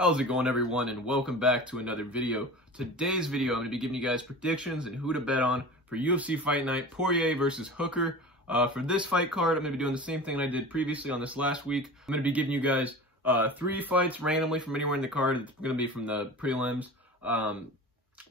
How's it going, everyone, and welcome back to another video. Today's video, I'm going to be giving you guys predictions and who to bet on for UFC Fight Night, Poirier versus Hooker. For this fight card, I'm going to be doing the same thing I did previously on this last week. I'm going to be giving you guys 3 fights randomly from anywhere in the card. It's going to be from the prelims.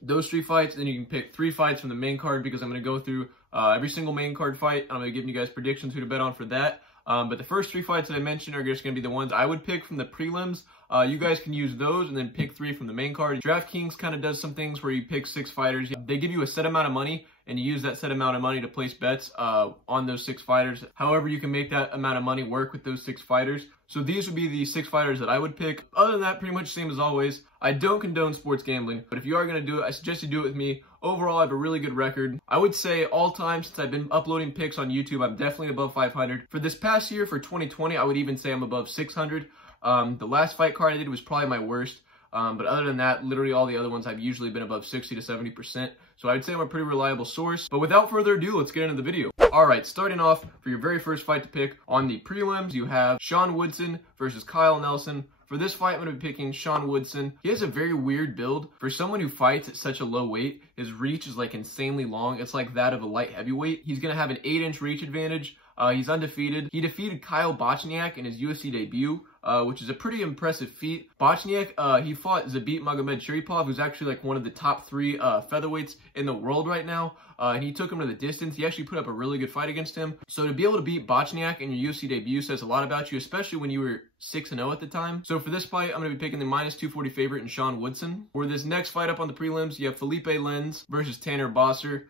Those 3 fights, then you can pick 3 fights from the main card because I'm going to go through every single main card fight. I'm going to be giving you guys predictions who to bet on for that. But the first 3 fights that I mentioned are just going to be the ones I would pick from the prelims. You guys can use those and then pick 3 from the main card. DraftKings kind of does some things where you pick 6 fighters. They give you a set amount of money, and you use that set amount of money to place bets on those 6 fighters. However, you can make that amount of money work with those 6 fighters. So these would be the 6 fighters that I would pick. Other than that, pretty much same as always. I don't condone sports gambling, but if you are going to do it, I suggest you do it with me. Overall, I have a really good record. I would say all time since I've been uploading picks on YouTube, I'm definitely above 500. For this past year, for 2020, I would even say I'm above 600. The last fight card I did was probably my worst. But other than that, literally all the other ones I've usually been above 60 to 70%. So I'd say I'm a pretty reliable source. But without further ado, let's get into the video. Alright, starting off, for your very first fight to pick, on the prelims, you have Sean Woodson versus Kyle Nelson. For this fight, I'm going to be picking Sean Woodson. He has a very weird build. For someone who fights at such a low weight, his reach is like insanely long. It's like that of a light heavyweight. He's going to have an 8-inch reach advantage. He's undefeated. He defeated Kyle Bochniak in his UFC debut, which is a pretty impressive feat. Bochniak, he fought Zabit Magomedsharipov, who's actually like one of the top 3 featherweights in the world right now. And he took him to the distance. He actually put up a really good fight against him. So to be able to beat Bochniak in your UFC debut says a lot about you, especially when you were 6-0 at the time. So for this fight, I'm going to be picking the -240 favorite in Sean Woodson. For this next fight up on the prelims, you have Felipe Lins versus Tanner Bosser.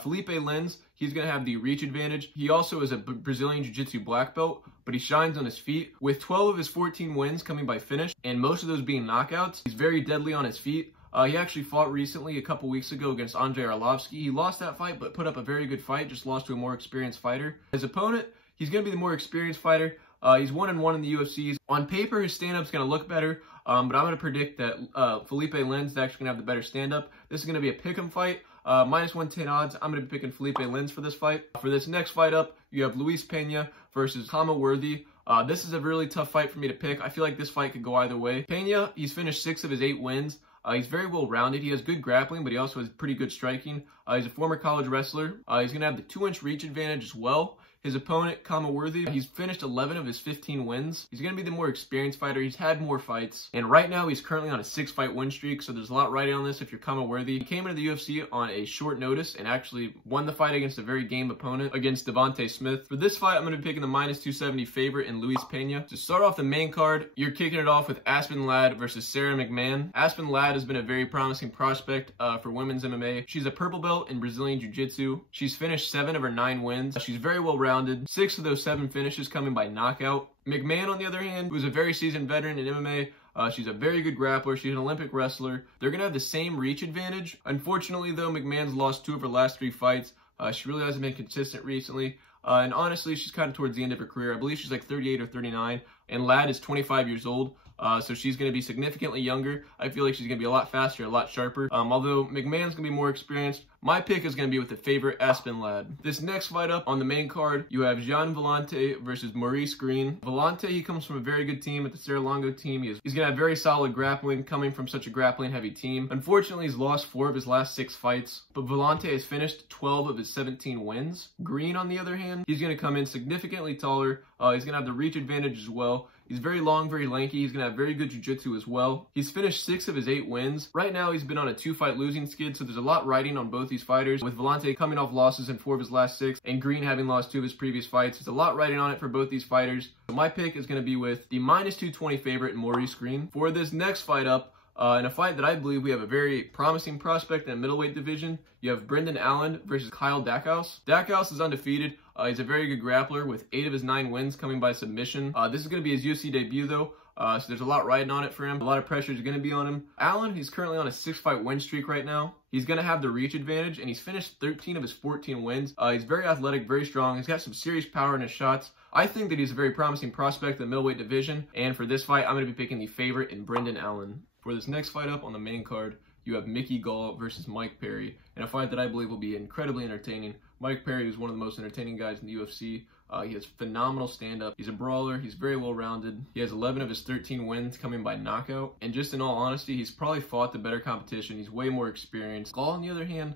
Felipe Lins, he's going to have the reach advantage. He also is a Brazilian Jiu-Jitsu black belt, but he shines on his feet. With 12 of his 14 wins coming by finish, and most of those being knockouts, he's very deadly on his feet. He actually fought recently, a couple weeks ago, against Andrei Arlovsky. He lost that fight, but put up a very good fight, just lost to a more experienced fighter. His opponent, he's going to be the more experienced fighter. He's 1-1 in the UFC. On paper, his stand-up's going to look better, but I'm going to predict that Felipe Lins is actually going to have the better stand-up. This is going to be a pick'em fight. -110 odds. I'm going to be picking Felipe Lins for this fight. For this next fight up, you have Luis Pena versus Kama Worthy. This is a really tough fight for me to pick. I feel like this fight could go either way. Pena, he's finished 6 of his 8 wins. He's very well-rounded. He has good grappling, but he also has pretty good striking. He's a former college wrestler. He's going to have the 2-inch reach advantage as well. His opponent, Kama Worthy, he's finished 11 of his 15 wins. He's going to be the more experienced fighter. He's had more fights. And right now, he's currently on a 6-fight win streak, so there's a lot riding on this if you're Kama Worthy. He came into the UFC on a short notice and actually won the fight against a very game opponent, against Devontae Smith. For this fight, I'm going to be picking the -270 favorite in Luis Pena. To start off the main card, you're kicking it off with Aspen Ladd versus Sarah McMahon. Aspen Ladd has been a very promising prospect for women's MMA. She's a purple belt in Brazilian Jiu-Jitsu. She's finished 7 of her 9 wins. She's very well-rounded. 6 of those 7 finishes coming by knockout. McMahon, on the other hand, who's a very seasoned veteran in MMA, she's a very good grappler. She's an Olympic wrestler. They're going to have the same reach advantage. Unfortunately, though, McMahon's lost 2 of her last 3 fights. She really hasn't been consistent recently. And honestly, she's kind of towards the end of her career. I believe she's like 38 or 39. And Ladd is 25 years old. So she's going to be significantly younger. I feel like she's going to be a lot faster, a lot sharper. Although McMahon's going to be more experienced, my pick is going to be with the favorite Aspen Ladd. This next fight up on the main card, you have Jean Vellante versus Maurice Green. Vellante, he comes from a very good team at the Serra-Longo team. He's going to have very solid grappling coming from such a grappling-heavy team. Unfortunately, he's lost 4 of his last 6 fights, but Vellante has finished 12 of his 17 wins. Green, on the other hand, he's going to come in significantly taller. He's going to have the reach advantage as well. He's very long, very lanky. He's going to have very good jiu-jitsu as well. He's finished 6 of his 8 wins. Right now, he's been on a 2-fight losing skid, so there's a lot riding on both these fighters. With Vellante coming off losses in 4 of his last 6, and Green having lost 2 of his previous fights, there's a lot riding on it for both these fighters. So my pick is going to be with the -220 favorite in Maurice Green. For this next fight up, in a fight that I believe we have a very promising prospect in the middleweight division, you have Brendan Allen versus Kyle Dackhouse. Dackhouse is undefeated. He's a very good grappler with 8 of his 9 wins coming by submission. This is going to be his UFC debut, though. So there's a lot riding on it for him. A lot of pressure is going to be on him. Allen, he's currently on a 6-fight win streak right now. He's going to have the reach advantage, and he's finished 13 of his 14 wins. He's very athletic, very strong. He's got some serious power in his shots. I think that he's a very promising prospect in the middleweight division. And for this fight, I'm going to be picking the favorite in Brendan Allen. For this next fight up on the main card, you have Mickey Gall versus Mike Perry in a fight that I believe will be incredibly entertaining. Mike Perry is one of the most entertaining guys in the UFC. He has phenomenal stand-up. He's a brawler. He's very well-rounded. He has 11 of his 13 wins coming by knockout. And just in all honesty, he's probably fought the better competition. He's way more experienced. Gall, on the other hand,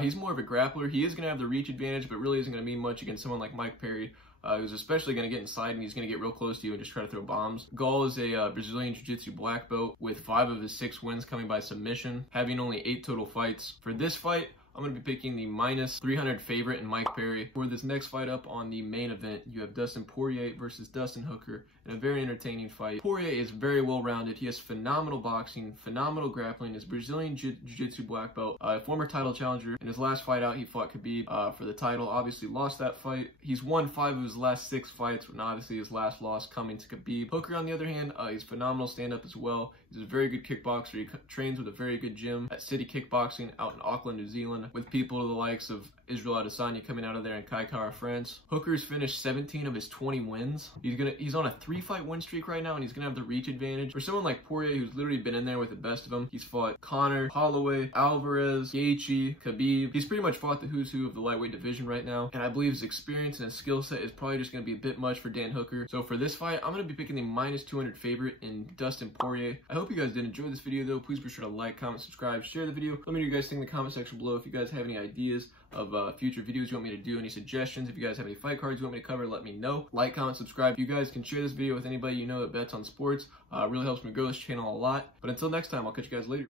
he's more of a grappler. He is going to have the reach advantage, but really isn't going to mean much against someone like Mike Perry, who's especially going to get inside and he's going to get real close to you and just try to throw bombs. Gall is a Brazilian Jiu-Jitsu black belt with 5 of his 6 wins coming by submission, having only 8 total fights. For this fight, I'm going to be picking the minus 300 favorite in Mike Perry. For this next fight up on the main event, you have Dustin Poirier versus Dustin Hooker in a very entertaining fight. Poirier is very well-rounded. He has phenomenal boxing, phenomenal grappling. His Brazilian Jiu-Jitsu black belt, former title challenger. In his last fight out, he fought Khabib for the title. Obviously lost that fight. He's won 5 of his last 6 fights, and obviously his last loss coming to Khabib. Hooker, on the other hand, he's phenomenal stand-up as well. He's a very good kickboxer. He trains with a very good gym at City Kickboxing out in Auckland, New Zealand, with people to the likes of Israel Adesanya coming out of there in Kai Kara, France. Hooker's finished 17 of his 20 wins. He's on a 3-fight win streak right now, and he's gonna have the reach advantage. For someone like Poirier, who's literally been in there with the best of them, he's fought Conor, Holloway, Alvarez, Gaethje, Khabib. He's pretty much fought the who's who of the lightweight division right now, and I believe his experience and his skill set is probably just gonna be a bit much for Dan Hooker. So for this fight, I'm gonna be picking the minus 200 favorite in Dustin Poirier. I hope you guys did enjoy this video though. Please be sure to like, comment, subscribe, share the video. Let me know what you guys think in the comment section below. If you guys have any ideas of future videos you want me to do, any suggestions, if you guys have any fight cards you want me to cover, let me know. Like, comment, subscribe. You guys can share this video with anybody you know that bets on sports. Really helps me grow this channel a lot. But until next time, I'll catch you guys later.